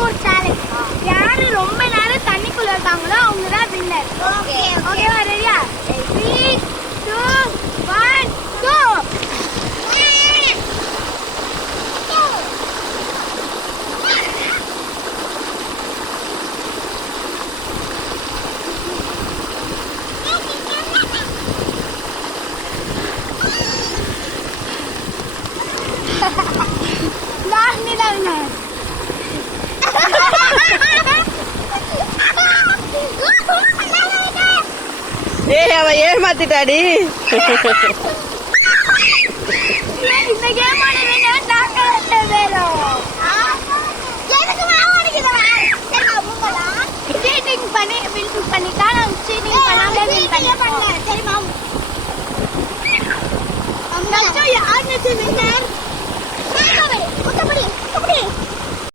parkour challenge. யாரு ரொம்ப நேரம் தண்ணிக்குள்ள இருக்காங்களோ அவங்க தான் வின்னர். ஓகேவா? ரெடியா? 3 2 1 go. ஏய் அவ ஏமாத்திட்டாடி. இந்த கேம் ஆடுறீங்க டாக்டர் வேறோ. எனக்கு மாவடிக்குதா? சரி மாவுங்களா? சீட்டிங் பண்ணி வின் பண்ணிட்டா நான் சீட்டிங் பண்ணாம வின் பண்ணேன். சரி மாவு. அம்மா யார் நெச்சு வின்னர்? குத்தபடி.